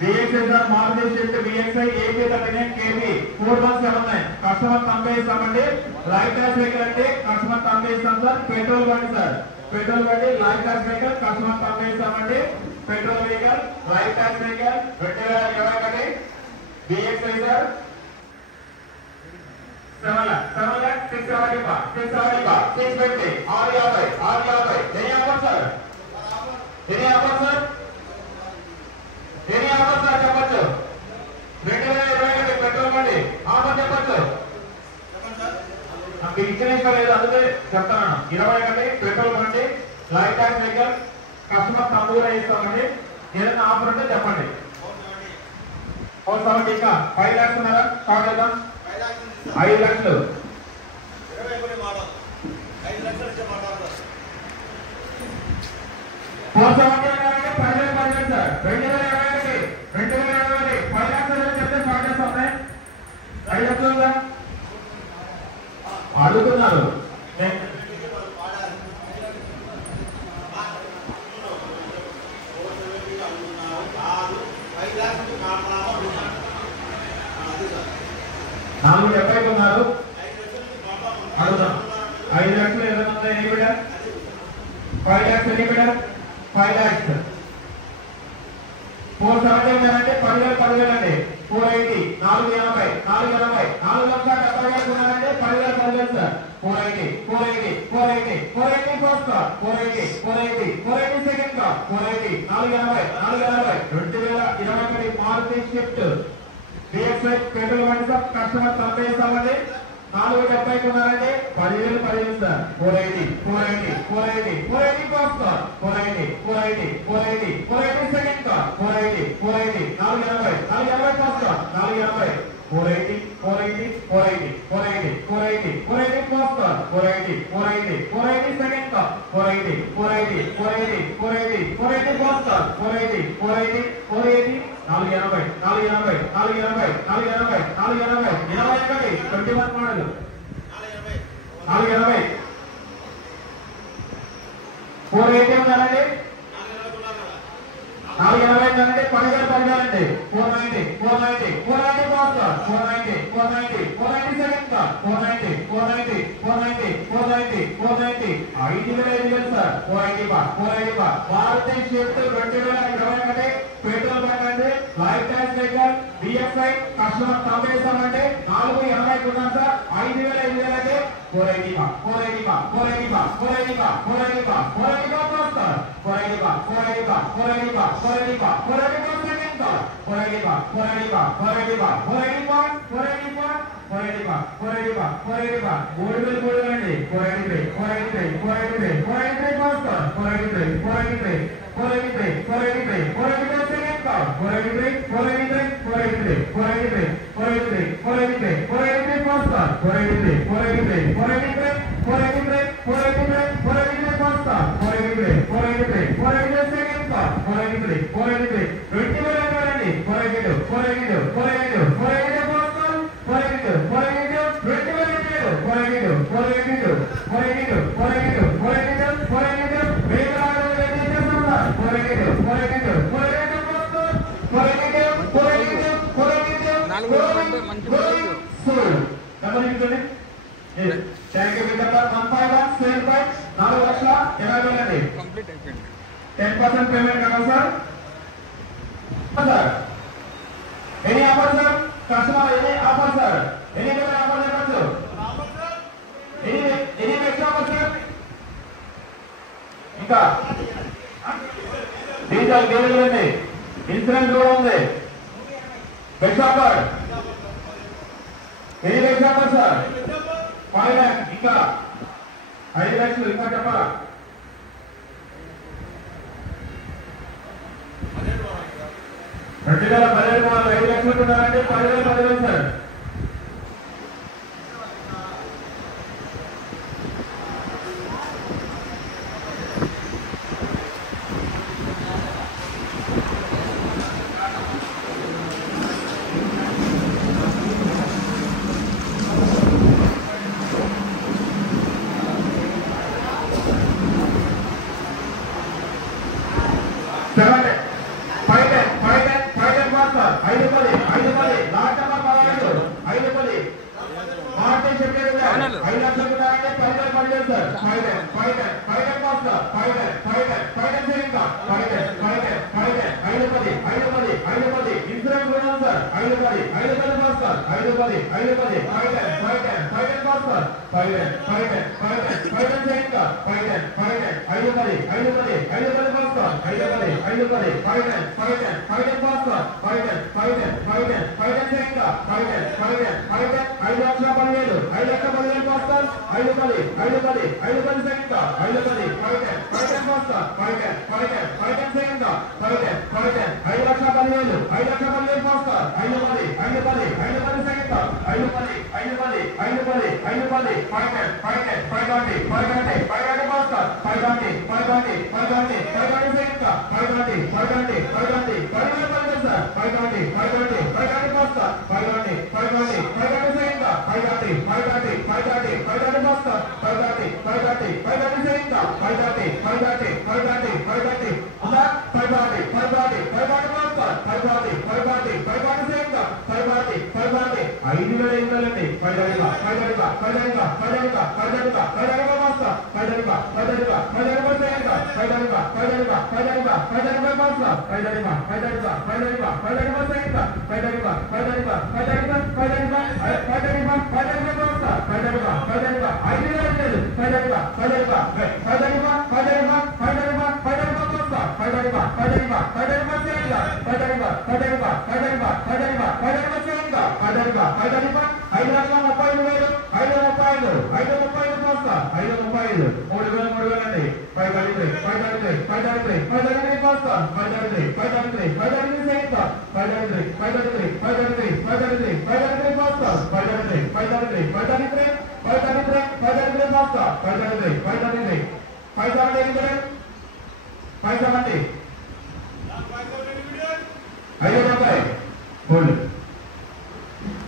VXI sir Maruti Swift VXI AP 39 KB 4179 customer పంపేస్తామండి. Light tax vehicle అంటే customer పంపేస్తాం sir. Petrol బండి sir, petrol బండి light tax vehicle customer పంపేస్తామండి. Petrol vehicle light tax vehicle 2021 VXI sir 7,650 650 any offer sir, any offer sir, any offer sir చెప్పచ్చు. 2021 petrol బండి offer చెప్పచ్చు. నాకు ఇన్సూరెన్స్ లేదు అందుకే చెప్తాను. 21 పెట్రోల్ బండి లైట్ ట్యాక్స్ వెహికల్ కస్టమర్ తక్కువగా ఇస్తామండి. ఏదైనా ఆఫర్ ఉంటే చెప్పండి. 470 ఇంకా 5 lakhs ఉన్నారా? స్టార్ట్ చేద్దాం. 5 లక్షలు 470 అంటే 10,000 సార్. 2021 5 లక్షలు చెప్తే స్టార్ట్ చేస్తాం. 5 లక్షలు అడుగుతున్నారు. నాలుగు 70 ఉన్నారు అడుగుదాం. 5 లక్షలు ఏదైనా ఎన్ని బిడ్డ? 5 lakhs ఎన్ని బిడ్డ? 5 lakhs 470 అంటే 10,000 అండి. 480 480 4,70,000 ఉన్నారంటే 10,000 sir. 480 first car 480 second car 480 2021 Maruti Swift VXI petrol బండి సార్ కస్టమర్ పంపేస్తామండి. 470 ఉన్నారంటే 10,000 sir. 480 first car 480 second car 480 480 first car 480 480 first car 480 second car 480 first car 480 480 480 21 model 480 480 ఉన్నారండి. 480 అంటే 10,000 అండి. 490 first car 490 second car 490 5,000 sir. 480 Maruti Swift 2021 petrol బండి light tax vehicle VXI customer పంపేస్తామంటే 480 ఉన్నాం sir. 5,000 అంటే 480 first car 480 second car 480 gold అండి. 483 first car 483 second car 483 first car 483 first car 483 second car 483 2021 482 10% payment కదా sir. Any offer sir customer any offer sir. Any offer చెప్పచ్చు. Any next offer sir. ఇంకా diesel ఉంది, insurance కూడా ఉంది. Best offer any best offer sir. 5 lakhs ఇంకా 5 lakhs ఇంకా చెప్పాలా? ప్రతిగా 17 5 లక్షలు ఉన్నారంటే 10,000 సార్.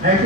Next